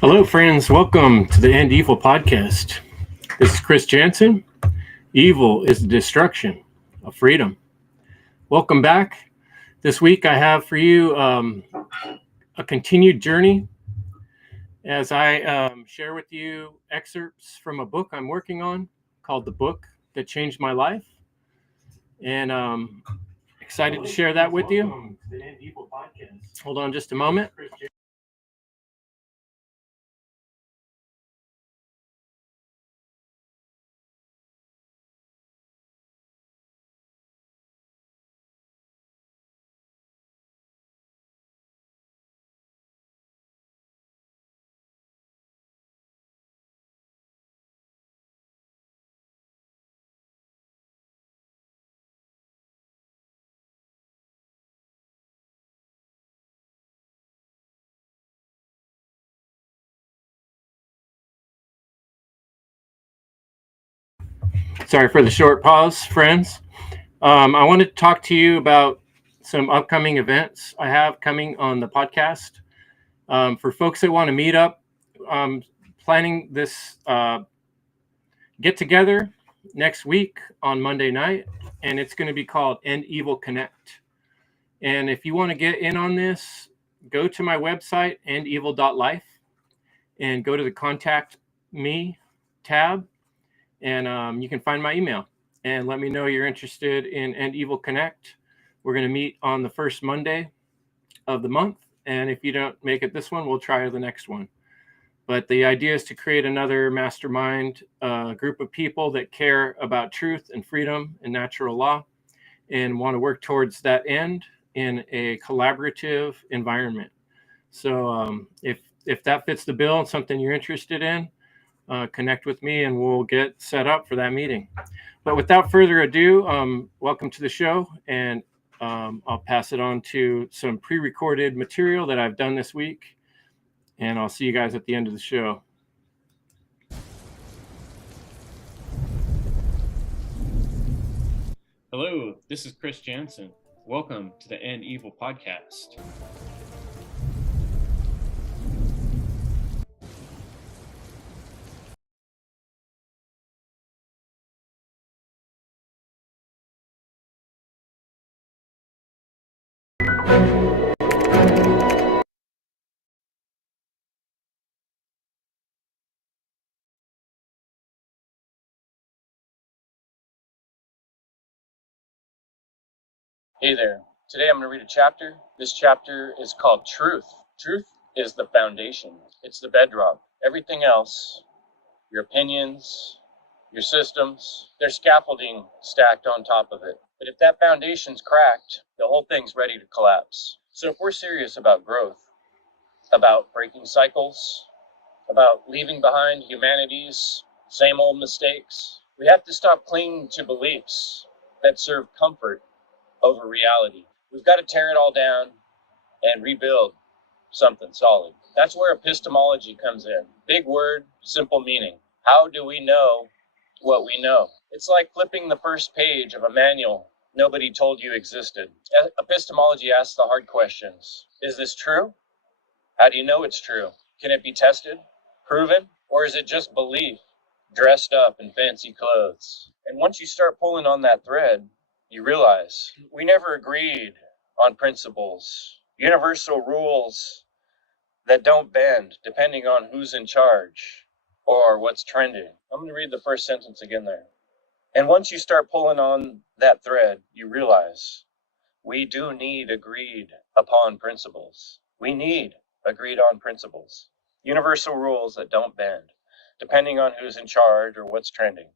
Hello, friends. Welcome to the End Evil podcast. This is Chris Jansen. Evil is the destruction of freedom. Welcome back. This week, I have for you a continued journey as I share with you excerpts from a book I'm working on called The Book That Changed My Life. And excited to share that with you. Hold on just a moment. Sorry for the short pause, friends. I want to talk to you about some upcoming events I have coming on the podcast. For folks that want to meet up, planning this get together next week on Monday night, and it's going to be called End Evil Connect. And if you want to get in on this, go to my website, endevil.life, and go to the Contact Me tab, and you can find my email. And let me know you're interested in End Evil Connect. We're going to meet on the first Monday of the month. And if you don't make it this one, we'll try the next one. But the idea is to create another mastermind group of people that care about truth and freedom and natural law and want to work towards that end in a collaborative environment. So if that fits the bill and something you're interested in, connect with me and we'll get set up for that meeting. But without further ado, welcome to the show, and I'll pass it on to some pre-recorded material that I've done this week, and I'll see you guys at the end of the show. Hello, this is Chris Jansen. Welcome to the End Evil podcast. Hey there. Today I'm going to read a chapter. This chapter is called Truth. Truth is the foundation. It's the bedrock. Everything else, your opinions, your systems, they're scaffolding stacked on top of it. But if that foundation's cracked, the whole thing's ready to collapse. So if we're serious about growth, about breaking cycles, about leaving behind humanity's same old mistakes, we have to stop clinging to beliefs that serve comfort over reality. We've got to tear it all down and rebuild something solid. That's where epistemology comes in. Big word, simple meaning. How do we know what we know? It's like flipping the first page of a manual nobody told you existed. Epistemology asks the hard questions. Is this true? How do you know it's true? Can it be tested, proven, or is it just belief dressed up in fancy clothes? And once you start pulling on that thread, you realize we never agreed on principles, universal rules that don't bend depending on who's in charge or what's trending. I'm going to read the first sentence again there. And once you start pulling on that thread, you realize we do need agreed upon principles. We need agreed on principles, universal rules that don't bend depending on who's in charge or what's trending.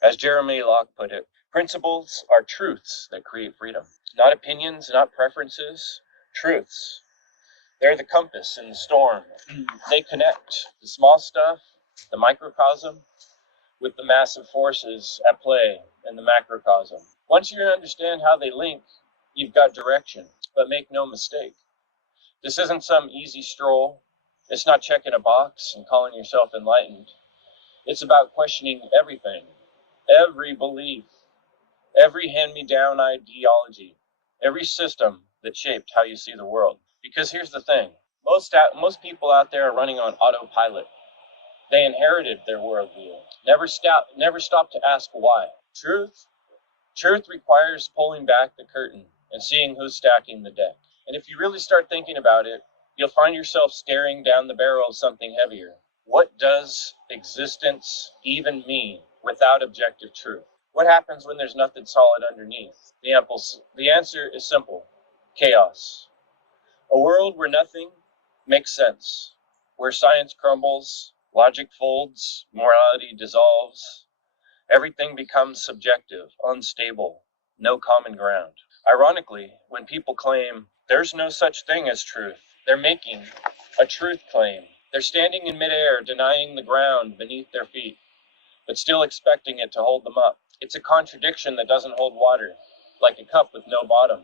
As Jeremy Locke put it, principles are truths that create freedom. Not opinions, not preferences, truths. They're the compass in the storm. They connect the small stuff, the microcosm, with the massive forces at play in the macrocosm. Once you understand how they link, you've got direction. But make no mistake, this isn't some easy stroll. It's not checking a box and calling yourself enlightened. It's about questioning everything. Every belief, every hand-me-down ideology, every system that shaped how you see the world. Because here's the thing, Most people out there are running on autopilot. They inherited their worldview. Never stop to ask why. Truth requires pulling back the curtain and seeing who's stacking the deck. And if you really start thinking about it, you'll find yourself staring down the barrel of something heavier. What does existence even mean without objective truth? What happens when there's nothing solid underneath? The answer is simple: chaos. A world where nothing makes sense, where science crumbles, logic folds, morality dissolves, everything becomes subjective, unstable, no common ground. Ironically, when people claim there's no such thing as truth, they're making a truth claim. They're standing in midair, denying the ground beneath their feet, but still expecting it to hold them up. It's a contradiction that doesn't hold water, like a cup with no bottom.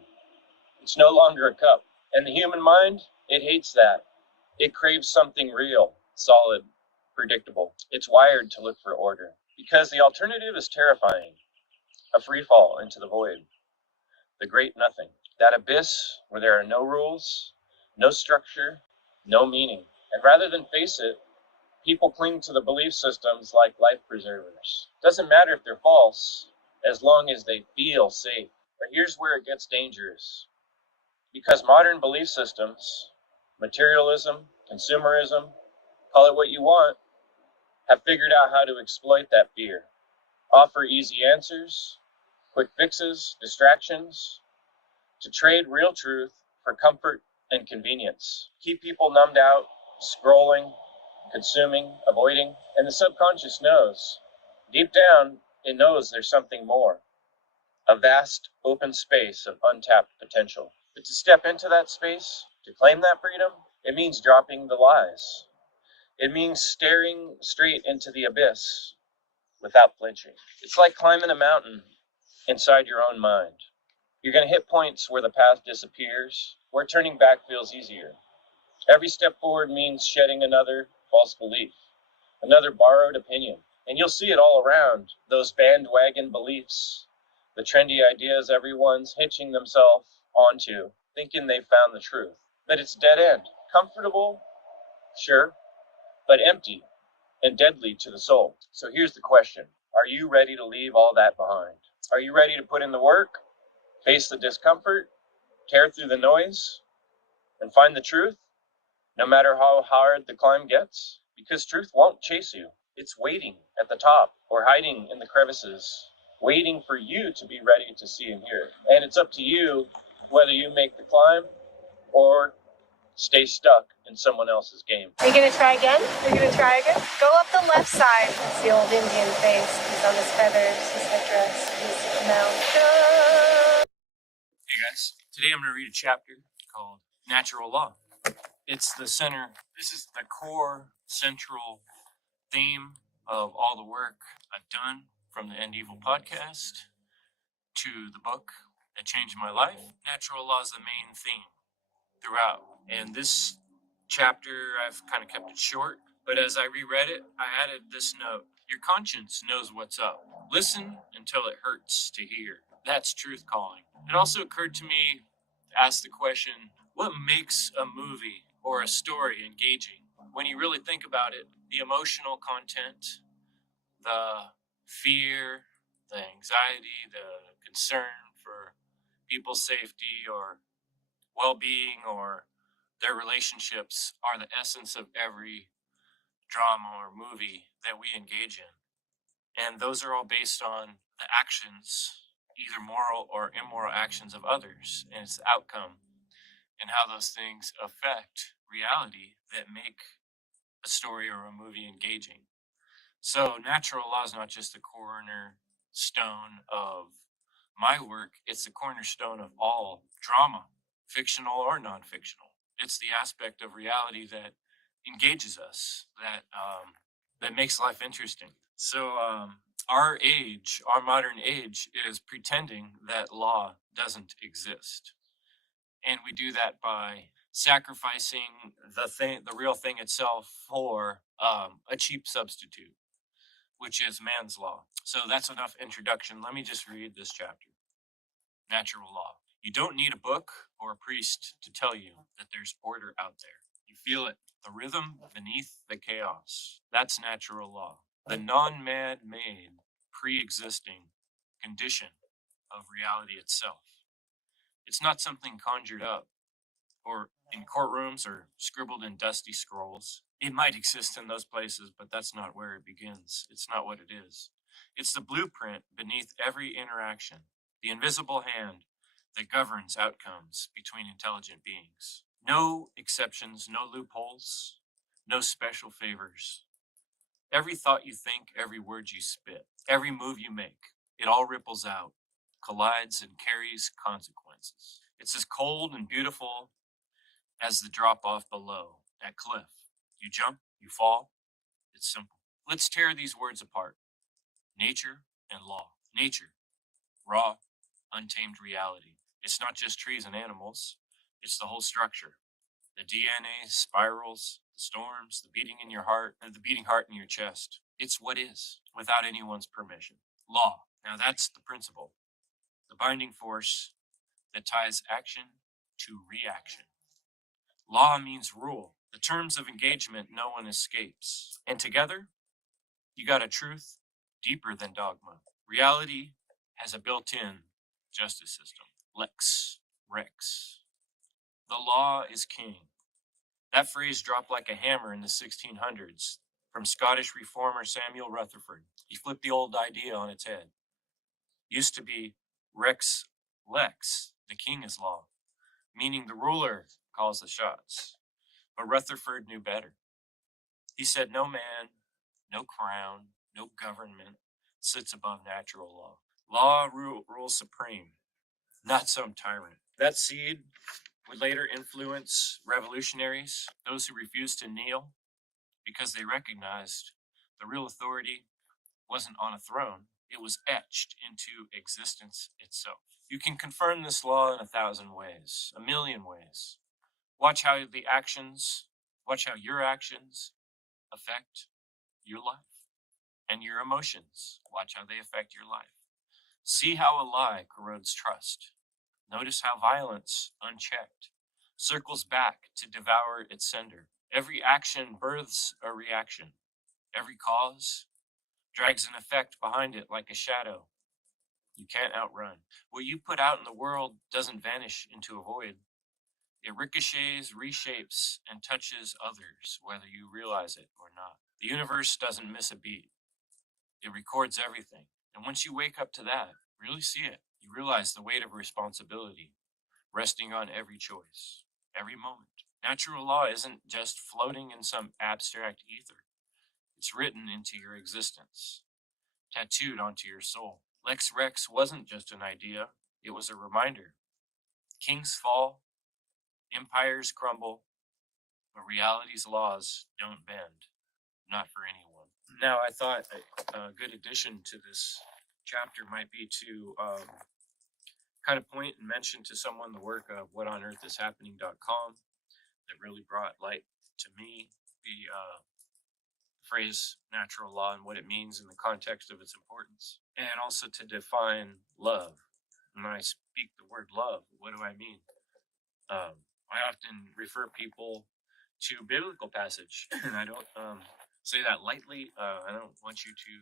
It's no longer a cup. And the human mind, it hates that. It craves something real, solid, predictable. It's wired to look for order, because the alternative is terrifying: a free fall into the void, the great nothing, that abyss where there are no rules, no structure, no meaning. And rather than face it, people cling to the belief systems like life preservers. Doesn't matter if they're false, as long as they feel safe. But here's where it gets dangerous. Because modern belief systems, materialism, consumerism, call it what you want, have figured out how to exploit that fear, offer easy answers, quick fixes, distractions, to trade real truth for comfort and convenience. Keep people numbed out, scrolling, consuming, avoiding, and the subconscious knows. Deep down, it knows there's something more, a vast open space of untapped potential. But to step into that space, to claim that freedom, it means dropping the lies. It means staring straight into the abyss without flinching. It's like climbing a mountain inside your own mind. You're going to hit points where the path disappears, where turning back feels easier. Every step forward means shedding another false belief, another borrowed opinion. And you'll see it all around, those bandwagon beliefs, the trendy ideas everyone's hitching themselves onto, thinking they've found the truth. But it's dead end. Comfortable? Sure, but empty and deadly to the soul. So here's the question. Are you ready to leave all that behind? Are you ready to put in the work, face the discomfort, tear through the noise, and find the truth, no matter how hard the climb gets? Because truth won't chase you. It's waiting at the top or hiding in the crevices, waiting for you to be ready to see and hear it. And it's up to you whether you make the climb or stay stuck in someone else's game. Are you going to try again? Are you going to try again? Go up the left side. It's the old Indian face. He's on his feathers, his headdress, his mount. Hey guys, today I'm going to read a chapter called Natural Law. It's the center, this is the core central theme of all the work I've done, from the End Evil podcast to the book that changed my life. Natural law is the main theme throughout. And this chapter, I've kind of kept it short, but as I reread it, I added this note: your conscience knows what's up. Listen until it hurts to hear. That's truth calling. It also occurred to me to ask the question, what makes a movie or a story engaging? When you really think about it, the emotional content, the fear, the anxiety, the concern for people's safety or well-being or their relationships are the essence of every drama or movie that we engage in. And those are all based on the actions, either moral or immoral actions of others, and its outcome and how those things affect reality that make a story or a movie engaging. So natural law is not just the cornerstone of my work, it's the cornerstone of all drama, fictional or non-fictional. It's the aspect of reality that engages us, that makes life interesting. So our modern age, is pretending that law doesn't exist. And we do that by sacrificing the real thing itself for a cheap substitute, which is man's law. So that's enough introduction. Let me just read this chapter. Natural law. You don't need a book or a priest to tell you that there's order out there. You feel it, the rhythm beneath the chaos. That's natural law. The non-man-made, pre-existing condition of reality itself. It's not something conjured up or in courtrooms or scribbled in dusty scrolls. It might exist in those places, but that's not where it begins. It's not what it is. It's the blueprint beneath every interaction, the invisible hand that governs outcomes between intelligent beings. No exceptions, no loopholes, no special favors. Every thought you think, every word you spit, every move you make, it all ripples out, collides, and carries consequences. It's as cold and beautiful as the drop off below, that cliff. You jump, you fall. It's simple. Let's tear these words apart. Nature and law. Nature, raw, untamed reality. It's not just trees and animals, it's the whole structure. The DNA spirals, the storms, the beating in your heart, and the beating heart in your chest. It's what is, without anyone's permission. Law. Now that's the principle, the binding force that ties action to reaction. Law means rule. The terms of engagement no one escapes. And together, you got a truth deeper than dogma. Reality has a built-in justice system. Lex, Rex. The law is king. That phrase dropped like a hammer in the 1600s from Scottish reformer Samuel Rutherford. He flipped the old idea on its head. Used to be Rex Lex, the king is law, meaning the ruler calls the shots. But Rutherford knew better. He said no man, no crown, no government sits above natural law. Law rules supreme, not some tyrant. That seed would later influence revolutionaries, those who refused to kneel because they recognized the real authority wasn't on a throne, it was etched into existence itself. You can confirm this law in 1,000 ways, 1,000,000 ways. Watch how your actions affect your life and your emotions. Watch how they affect your life. See how a lie corrodes trust. Notice how violence, unchecked, circles back to devour its sender. Every action births a reaction. Every cause drags an effect behind it like a shadow you can't outrun. What you put out in the world doesn't vanish into a void. It ricochets, reshapes, and touches others, whether you realize it or not. The universe doesn't miss a beat. It records everything. And once you wake up to that, really see it, you realize the weight of responsibility resting on every choice, every moment. Natural law isn't just floating in some abstract ether. It's written into your existence, tattooed onto your soul. Lex Rex wasn't just an idea, it was a reminder. Kings fall, empires crumble, but reality's laws don't bend, not for anyone. Now, I thought a good addition to this chapter might be to kind of point and mention to someone the work of whatonearthishappening.com that really brought light to me the phrase natural law and what it means in the context of its importance, and also to define love. When I speak the word love, what do I mean? I often refer people to biblical passage, and I don't say that lightly. I don't want you to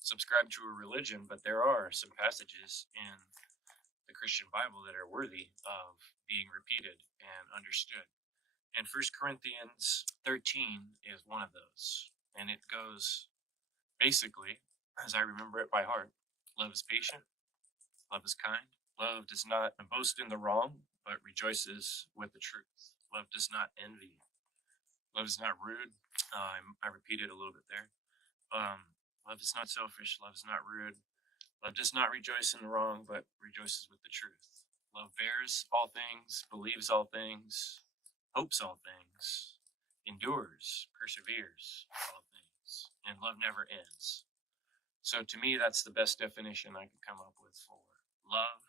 subscribe to a religion, but there are some passages in the Christian Bible that are worthy of being repeated and understood. And 1 Corinthians 13 is one of those. And it goes basically, as I remember it by heart, love is patient, love is kind, love does not boast in the wrong, but rejoices with the truth. Love does not envy. Love is not rude. I repeated a little bit there. Love is not selfish. Love is not rude. Love does not rejoice in the wrong, but rejoices with the truth. Love bears all things, believes all things, hopes all things, endures, perseveres all things, and love never ends. So to me, that's the best definition I could come up with for love.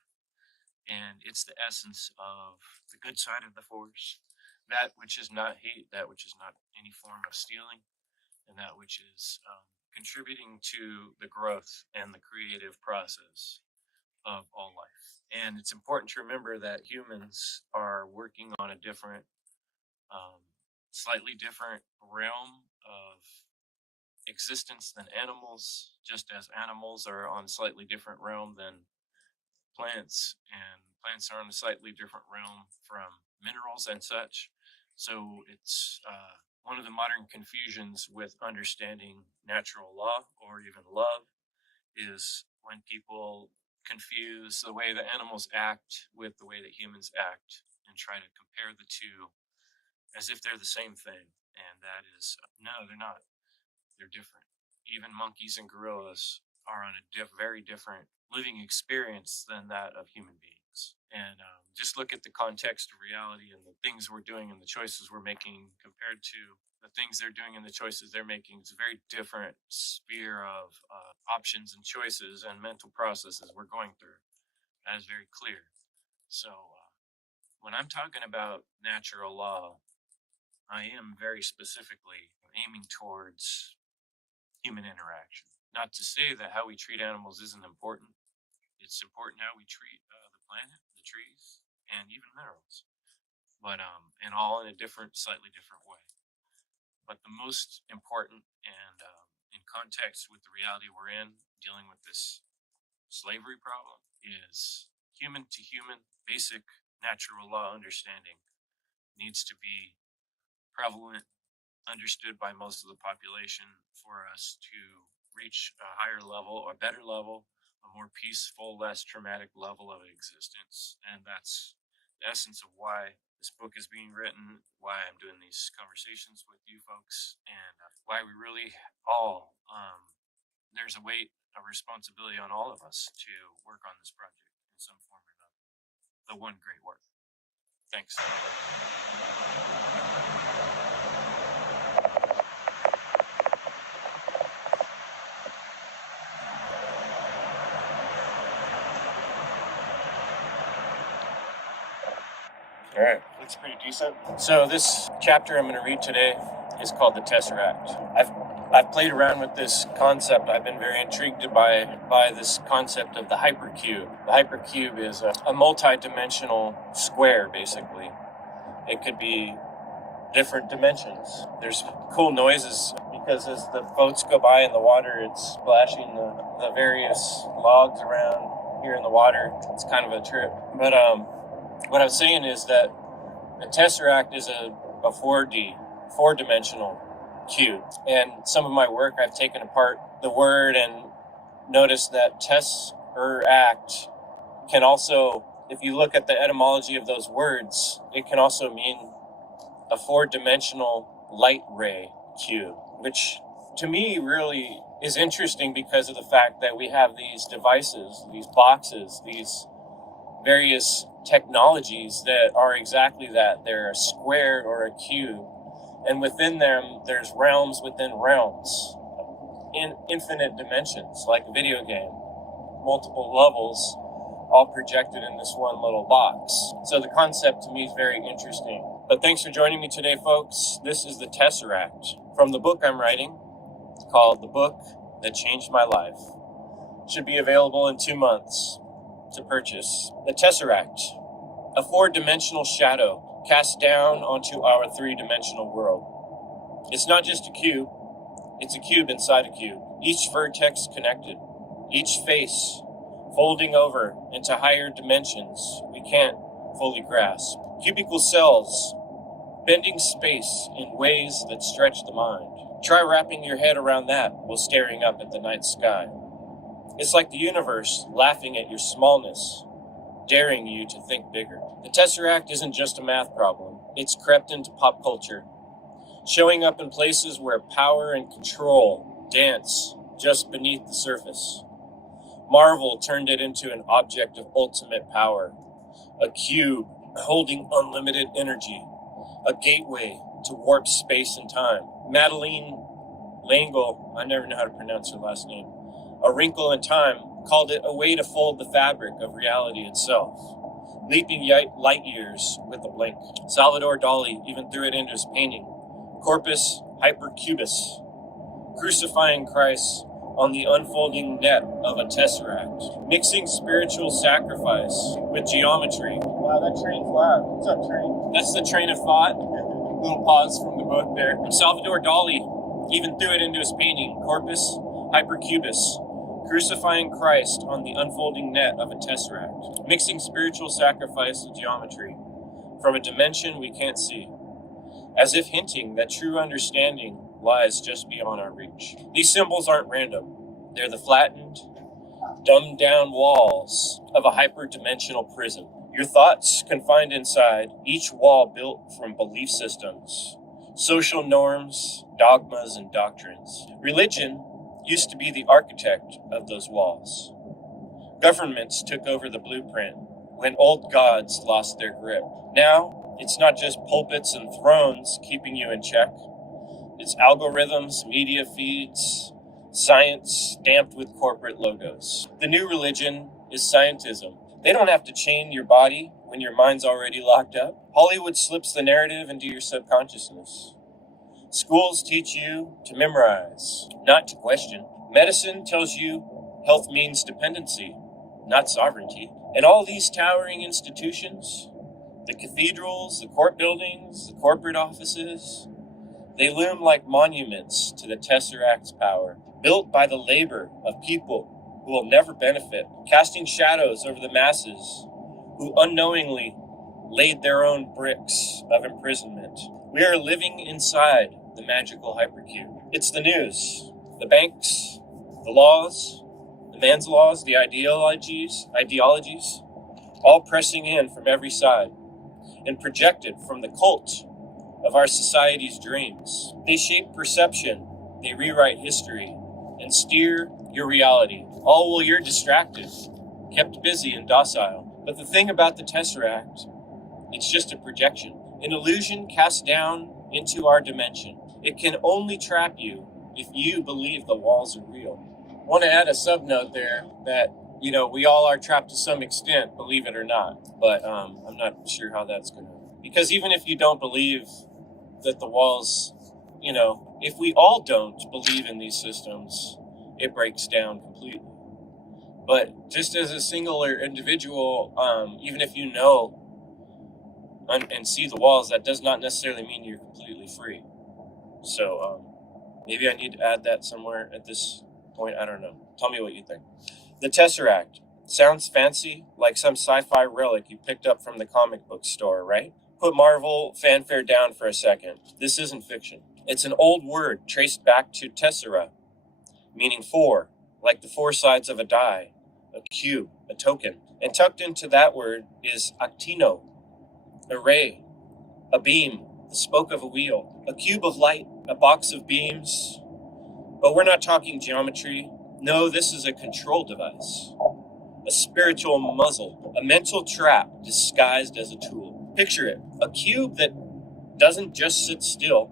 And it's the essence of the good side of the force, that which is not hate, that which is not any form of stealing, and that which is contributing to the growth and the creative process of all life. And it's important to remember that humans are working on a different slightly different realm of existence than animals, just as animals are on a slightly different realm than plants, and plants are on a slightly different realm from minerals and such. So it's one of the modern confusions with understanding natural law or even love is when people confuse the way that animals act with the way that humans act and try to compare the two as if they're the same thing. And that is, no, they're not. They're different. Even monkeys and gorillas are on a very different living experience than that of human beings. And just look at the context of reality and the things we're doing and the choices we're making compared to the things they're doing and the choices they're making. It's a very different sphere of options and choices and mental processes we're going through. That is very clear. So when I'm talking about natural law, I am very specifically aiming towards human interaction. Not to say that how we treat animals isn't important. It's important how we treat the planet, the trees, and even minerals. But and all in a slightly different way. But the most important and in context with the reality we're in, dealing with this slavery problem, is human to human, basic natural law understanding needs to be prevalent, understood by most of the population for us to reach a higher level or better level, a more peaceful, less traumatic level of existence. And that's the essence of why this book is being written, why I'm doing these conversations with you folks, and why we really all, there's a weight, a responsibility on all of us to work on this project in some form or another. The one great work. Thanks. All right, looks pretty decent. So this chapter I'm going to read today is called the Tesseract. I've played around with this concept. I've been very intrigued by this concept of the hypercube. The hypercube is a multi-dimensional square, basically. It could be different dimensions. There's cool noises because as the boats go by in the water, it's splashing the various logs around here in the water. It's kind of a trip. But what I was saying is that the Tesseract is a 4-dimensional cube. And some of my work, I've taken apart the word and noticed that Tesseract can also, if you look at the etymology of those words, it can also mean a 4-dimensional light ray cube, which to me really is interesting because of the fact that we have these devices, these boxes, these various technologies that are exactly that. They're a square or a cube, and within them there's realms within realms in infinite dimensions, like a video game, multiple levels all projected in this one little box. So the concept to me is very interesting. But thanks for joining me today, folks. This is the Tesseract from the book I'm writing called The Book That Changed My Life. Should be available in 2 months to purchase. The Tesseract, a 4-dimensional shadow cast down onto our 3-dimensional world. It's not just a cube, it's a cube inside a cube. Each vertex connected, each face folding over into higher dimensions we can't fully grasp. Cubical cells bending space in ways that stretch the mind. Try wrapping your head around that while staring up at the night sky. It's like the universe laughing at your smallness, daring you to think bigger. The Tesseract isn't just a math problem. It's crept into pop culture, showing up in places where power and control dance just beneath the surface. Marvel turned it into an object of ultimate power, a cube holding unlimited energy, a gateway to warp space and time. Madeleine L'Engle, I never know how to pronounce her last name, A Wrinkle in Time, called it a way to fold the fabric of reality itself, leaping light years with a blink. Salvador Dali even threw it into his painting, Corpus Hypercubus, crucifying Christ on the unfolding net of a tesseract, mixing spiritual sacrifice with geometry. Wow, that train's loud. What's up, train? That's the train of thought. Little pause from the book there. Salvador Dali even threw it into his painting, Corpus Hypercubus, crucifying Christ on the unfolding net of a tesseract, mixing spiritual sacrifice with geometry from a dimension we can't see, as if hinting that true understanding lies just beyond our reach. These symbols aren't random. They're the flattened, dumbed-down walls of a hyperdimensional prison. Your thoughts confined inside, each wall built from belief systems, social norms, dogmas, and doctrines. Religion used to be the architect of those walls. Governments took over the blueprint when old gods lost their grip. Now, it's not just pulpits and thrones keeping you in check. It's algorithms, media feeds, science stamped with corporate logos. The new religion is scientism. They don't have to chain your body when your mind's already locked up. Hollywood slips the narrative into your subconsciousness. Schools teach you to memorize, not to question. Medicine tells you health means dependency, not sovereignty. And all these towering institutions, the cathedrals, the court buildings, the corporate offices, they loom like monuments to the Tesseract's power, built by the labor of people who will never benefit, casting shadows over the masses who unknowingly laid their own bricks of imprisonment. We are living inside the magical hypercube. It's the news, the banks, the laws, the man's laws, the ideologies, all pressing in from every side and projected from the cult of our society's dreams. They shape perception, they rewrite history, and steer your reality, all while you're distracted, kept busy and docile. But the thing about the Tesseract, it's just a projection, an illusion cast down into our dimension. It can only trap you if you believe the walls are real. I want to add a subnote there that, we all are trapped to some extent, believe it or not. But I'm not sure how that's going to... Because even if you don't believe that the walls, if we all don't believe in these systems, it breaks down completely. But just as a singular individual, even if you know and see the walls, that does not necessarily mean you're completely free. So maybe I need to add that somewhere at this point. I don't know. Tell me what you think. The Tesseract sounds fancy, like some sci-fi relic you picked up from the comic book store, right? Put Marvel fanfare down for a second. This isn't fiction. It's an old word traced back to tessera, meaning four, like the four sides of a die, a cube, a token. And tucked into that word is actino, a ray, a beam, the spoke of a wheel, a cube of light, a box of beams. But we're not talking geometry. No, this is a control device, a spiritual muzzle, a mental trap disguised as a tool. Picture it, a cube that doesn't just sit still,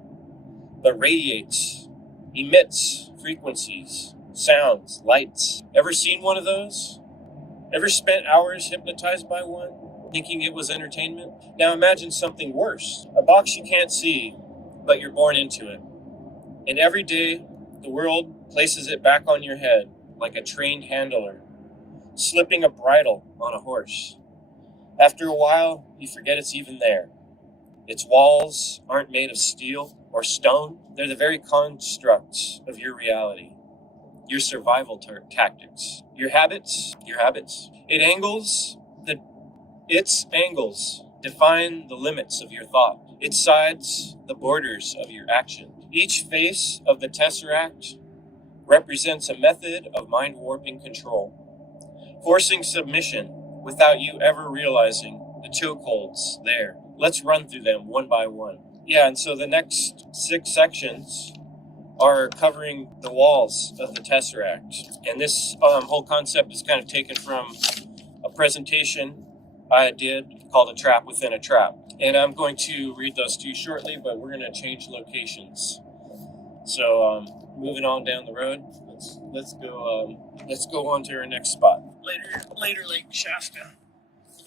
but radiates, emits frequencies, sounds, lights. Ever seen one of those? Ever spent hours hypnotized by one, thinking it was entertainment? Now imagine something worse, a box you can't see, but you're born into it. And every day, the world places it back on your head like a trained handler, slipping a bridle on a horse. After a while, you forget it's even there. Its walls aren't made of steel or stone. They're the very constructs of your reality, your survival tactics, your habits. Its angles define the limits of your thought. Its sides, the borders of your action. Each face of the Tesseract represents a method of mind-warping control, forcing submission without you ever realizing the chokeholds there. Let's run through them one by one. Yeah, and so the next 6 sections are covering the walls of the Tesseract. And this whole concept is kind of taken from a presentation I did called A Trap Within a Trap. And I'm going to read those to you shortly, but we're going to change locations. So moving on down the road, let's go on to our next spot. Later Lake Shasta.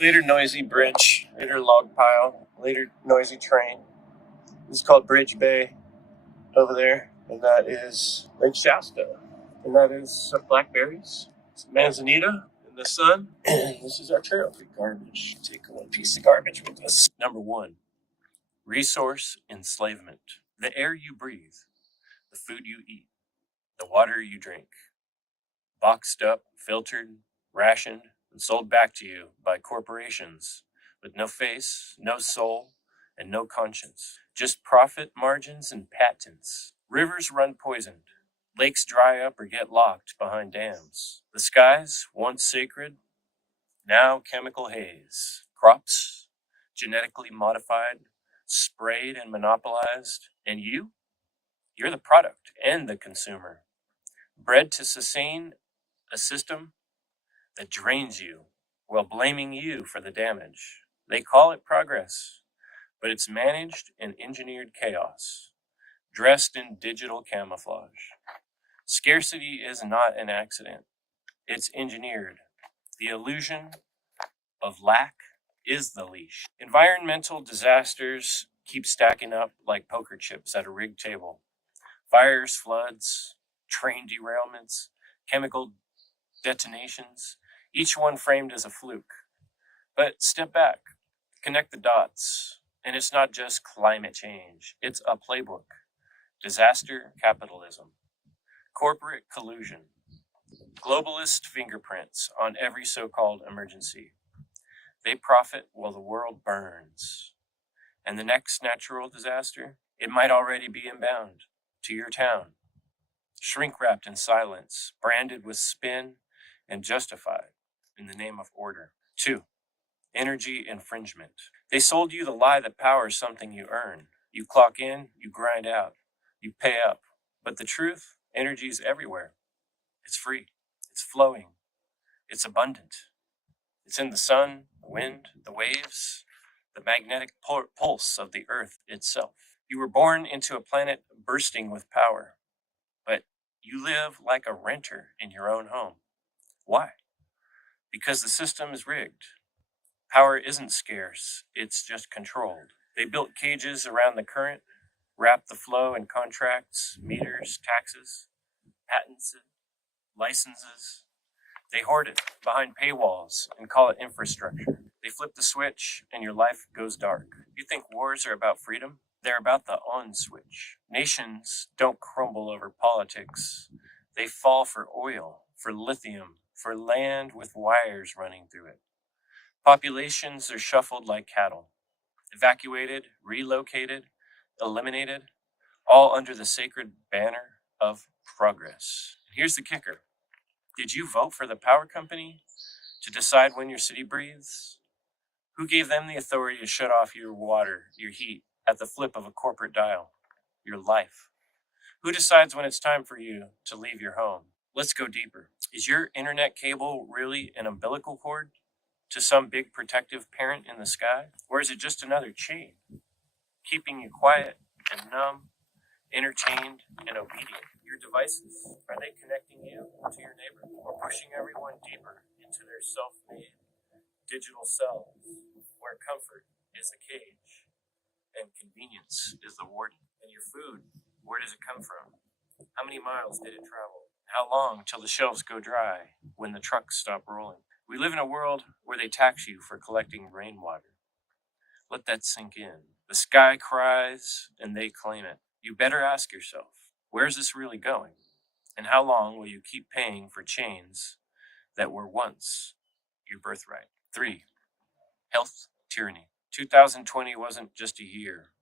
Later noisy bridge. Later log pile. Later noisy train. This is called Bridge Bay over there, and that is Lake Shasta. And that is some blackberries, some manzanita in the sun. And this is our trail. Garbage. Take one piece of garbage with us. Number 1, resource enslavement. The air you breathe, the food you eat, the water you drink, boxed up, filtered, rationed, and sold back to you by corporations with no face, no soul, and no conscience. Just profit margins and patents. Rivers run poisoned. Lakes dry up or get locked behind dams. The skies, once sacred, now chemical haze. Crops, genetically modified, sprayed and monopolized. And you're the product and the consumer. Bred to sustain a system that drains you while blaming you for the damage. They call it progress, but it's managed and engineered chaos, dressed in digital camouflage. Scarcity is not an accident, it's engineered. The illusion of lack is the leash. Environmental disasters keep stacking up like poker chips at a rigged table. Fires, floods, train derailments, chemical detonations, each one framed as a fluke. But step back, connect the dots, and it's not just climate change, it's a playbook. Disaster capitalism, corporate collusion, globalist fingerprints on every so-called emergency. They profit while the world burns. And the next natural disaster, it might already be inbound to your town, shrink-wrapped in silence, branded with spin and justified in the name of order. 2. Energy infringement. They sold you the lie that power is something you earn. You clock in, you grind out, you pay up. But the truth, energy is everywhere. It's free, it's flowing, it's abundant. It's in the sun, the wind, the waves, the magnetic pulse of the earth itself. You were born into a planet bursting with power, but you live like a renter in your own home. Why? Because the system is rigged. Power isn't scarce, it's just controlled. They built cages around the current, wrapped the flow in contracts, meters, taxes, patents, licenses. They hoard it behind paywalls and call it infrastructure. They flip the switch and your life goes dark. You think wars are about freedom? They're about the on switch. Nations don't crumble over politics. They fall for oil, for lithium, for land with wires running through it. Populations are shuffled like cattle, evacuated, relocated, eliminated, all under the sacred banner of progress. Here's the kicker. Did you vote for the power company to decide when your city breathes? Who gave them the authority to shut off your water, your heat, at the flip of a corporate dial? Your life. Who decides when it's time for you to leave your home? Let's go deeper. Is your internet cable really an umbilical cord to some big protective parent in the sky? Or is it just another chain, keeping you quiet and numb, entertained and obedient? Your devices, are they connecting you to your neighbor or pushing everyone deeper into their self-made digital selves where comfort is the cage and convenience is the warden? And your food, where does it come from? How many miles did it travel? How long till the shelves go dry when the trucks stop rolling? We live in a world where they tax you for collecting rainwater. Let that sink in. The sky cries and they claim it. You better ask yourself, where's this really going? And how long will you keep paying for chains that were once your birthright? 3. Health tyranny. 2020 wasn't just a year.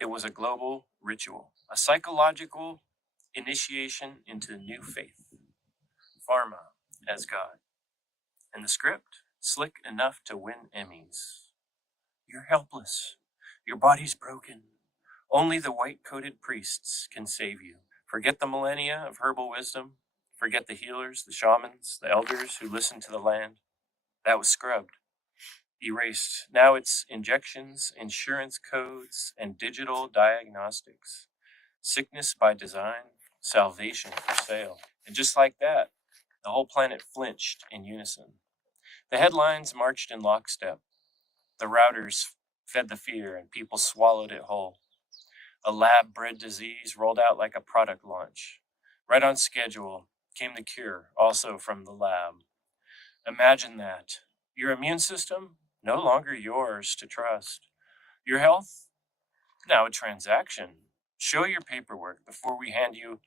It was a global ritual, a psychological initiation into the new faith. Pharma as God. And the script, slick enough to win Emmys. You're helpless. Your body's broken. Only the white-coated priests can save you. Forget the millennia of herbal wisdom. Forget the healers, the shamans, the elders who listened to the land. That was scrubbed, erased. Now it's injections, insurance codes, and digital diagnostics. Sickness by design, salvation for sale. And just like that, the whole planet flinched in unison. The headlines marched in lockstep. The routers fed the fear and people swallowed it whole. A lab-bred disease rolled out like a product launch. Right on schedule came the cure, also from the lab. Imagine that. Your immune system, no longer yours to trust. Your health, Now, a transaction. Show your paperwork before we hand you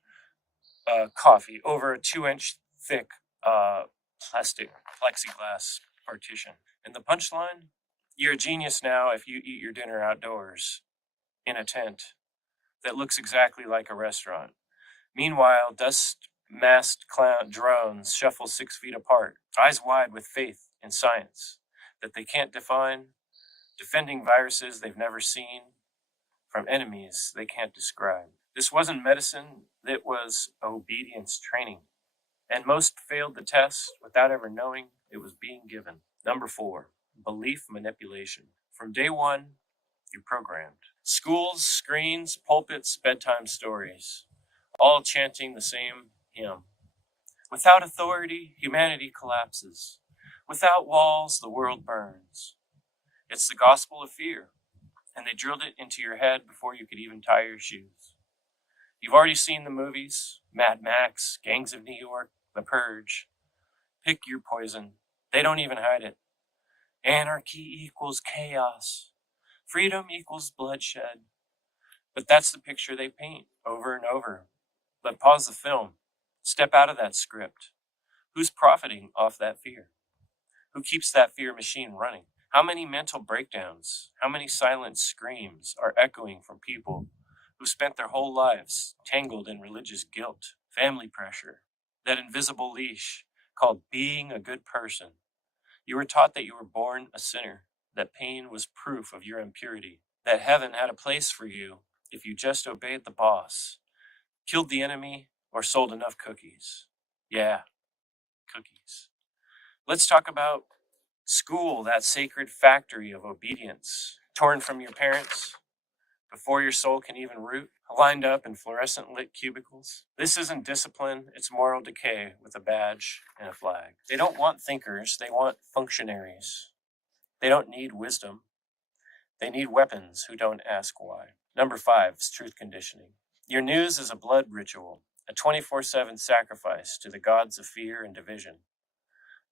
coffee over a 2-inch thick plastic plexiglass partition. And the punchline? You're a genius now if you eat your dinner outdoors in a tent that looks exactly like a restaurant. Meanwhile, dust masked clown drones shuffle 6 feet apart, eyes wide with faith in science that they can't define, defending viruses they've never seen from enemies they can't describe. This wasn't medicine, it was obedience training. And most failed the test without ever knowing it was being given. Number 4, belief manipulation. From day one, you're programmed. Schools, screens, pulpits, bedtime stories, all chanting the same hymn. Without authority, humanity collapses. Without walls, the world burns. It's the gospel of fear, and they drilled it into your head before you could even tie your shoes. You've already seen the movies, Mad Max, Gangs of New York, The Purge. Pick your poison. They don't even hide it. Anarchy equals chaos. Freedom equals bloodshed. But that's the picture they paint over and over. But pause the film. Step out of that script. Who's profiting off that fear? Who keeps that fear machine running? How many mental breakdowns, how many silent screams are echoing from people who spent their whole lives tangled in religious guilt, family pressure, that invisible leash called being a good person? You were taught that you were born a sinner, that pain was proof of your impurity, that heaven had a place for you if you just obeyed the boss, killed the enemy, or sold enough cookies. Yeah, cookies. Let's talk about school, that sacred factory of obedience, torn from your parents before your soul can even root, lined up in fluorescent lit cubicles. This isn't discipline, it's moral decay with a badge and a flag. They don't want thinkers, they want functionaries. They don't need wisdom, they need weapons who don't ask why. Number 5 is truth conditioning. Your news is a blood ritual, a 24/7 sacrifice to the gods of fear and division.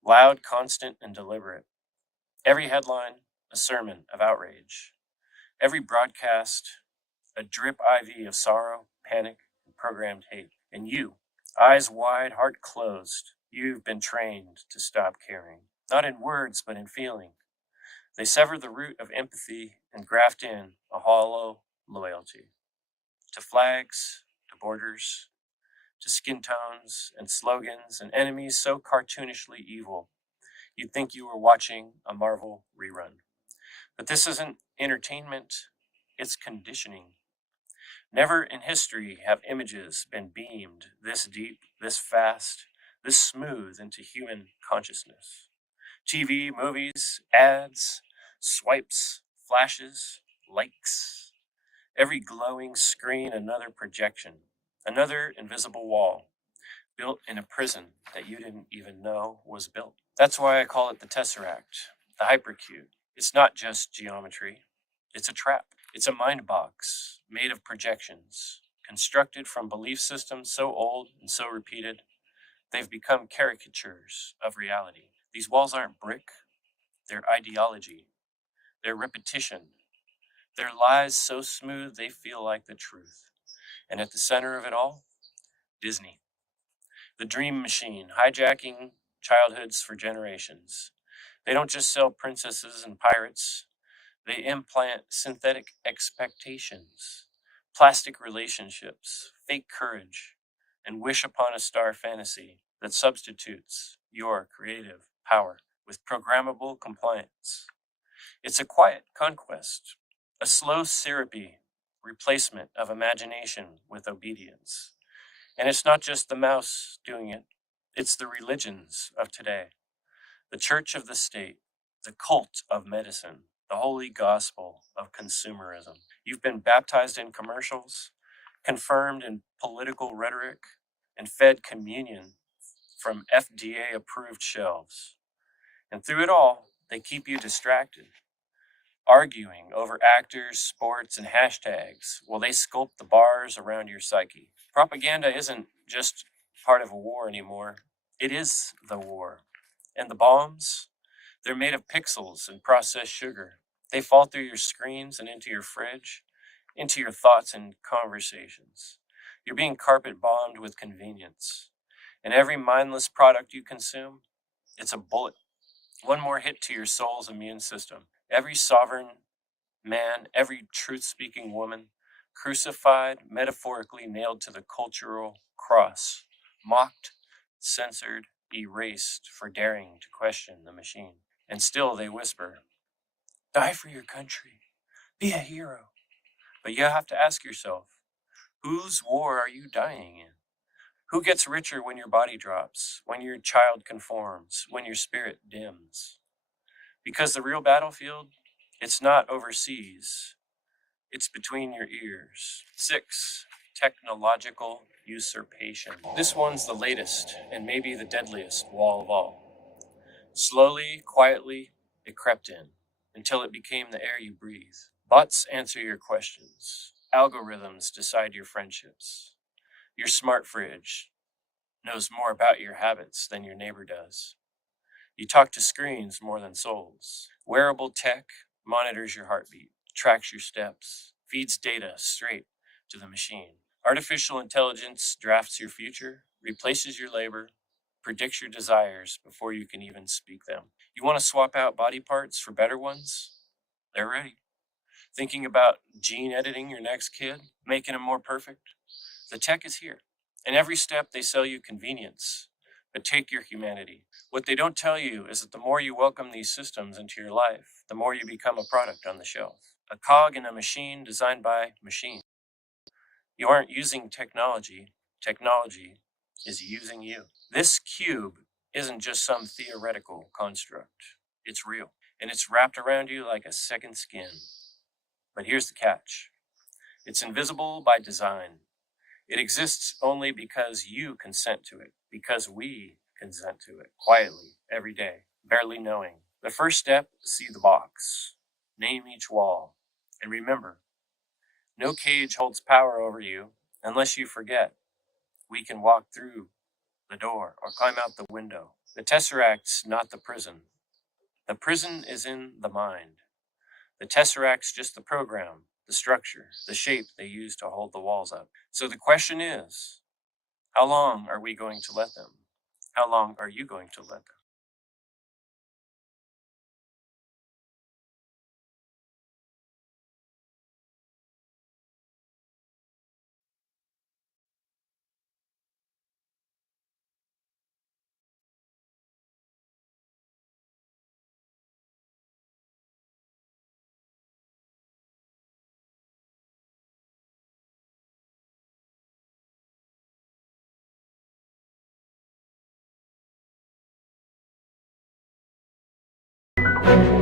Loud, constant, and deliberate. Every headline, a sermon of outrage. Every broadcast, a drip IV of sorrow, panic, and programmed hate. And you, eyes wide, heart closed, you've been trained to stop caring. Not in words, but in feeling. They sever the root of empathy and graft in a hollow loyalty. To flags, to borders, to skin tones and slogans and enemies so cartoonishly evil, you'd think you were watching a Marvel rerun. But this isn't entertainment, it's conditioning. Never in history have images been beamed this deep, this fast, this smooth into human consciousness. TV, movies, ads, swipes, flashes, likes. Every glowing screen, another projection, another invisible wall, built in a prison that you didn't even know was built. That's why I call it the Tesseract, the hypercube. It's not just geometry, it's a trap. It's a mind box made of projections, constructed from belief systems so old and so repeated, they've become caricatures of reality. These walls aren't brick, they're ideology, they're repetition, they're lies so smooth they feel like the truth. And at the center of it all, Disney. The dream machine, hijacking childhoods for generations. They don't just sell princesses and pirates, they implant synthetic expectations, plastic relationships, fake courage, and wish upon a star fantasy that substitutes your creative power with programmable compliance. It's a quiet conquest, a slow, syrupy replacement of imagination with obedience. And it's not just the mouse doing it, it's the religions of today, the church of the state, the cult of medicine, the holy gospel of consumerism. You've been baptized in commercials, confirmed in political rhetoric, and fed communion from FDA approved shelves. And through it all, they keep you distracted, arguing over actors, sports, and hashtags while they sculpt the bars around your psyche. Propaganda isn't just part of a war anymore, it is the war. And the bombs, they're made of pixels and processed sugar. They fall through your screens and into your fridge into your thoughts and conversations. You're being carpet bombed with convenience. And every mindless product you consume, it's a bullet. One more hit to your soul's immune system. Every sovereign man, every truth-speaking woman, crucified, metaphorically nailed to the cultural cross, mocked, censored, erased for daring to question the machine. And still they whisper, die for your country, be a hero. But you have to ask yourself, whose war are you dying in? Who gets richer when your body drops, when your child conforms, when your spirit dims? Because the real battlefield, it's not overseas, it's between your ears. 6. Technological usurpation. This one's the latest and maybe the deadliest wall of all. Slowly, quietly, it crept in until it became the air you breathe. Bots answer your questions. Algorithms decide your friendships. Your smart fridge knows more about your habits than your neighbor does. You talk to screens more than souls. Wearable tech monitors your heartbeat, tracks your steps, feeds data straight to the machine. Artificial intelligence drafts your future, replaces your labor, predicts your desires before you can even speak them. You want to swap out body parts for better ones? They're ready. Thinking about gene editing your next kid, making them more perfect? The tech is here. In every step, they sell you convenience, but take your humanity. What they don't tell you is that the more you welcome these systems into your life, the more you become a product on the shelf. A cog in a machine designed by machine. You aren't using technology. Technology is using you. This cube isn't just some theoretical construct. It's real, and it's wrapped around you like a second skin. But here's the catch. It's invisible by design. It exists only because you consent to it, because we consent to it, quietly, every day, barely knowing. The first step, see the box. Name each wall. And remember, no cage holds power over you unless you forget. We can walk through the door or climb out the window. The Tesseract's not the prison. The prison is in the mind. The Tesseract's just the program, the structure, the shape they use to hold the walls up. So the question is, how long are we going to let them? How long are you going to let them?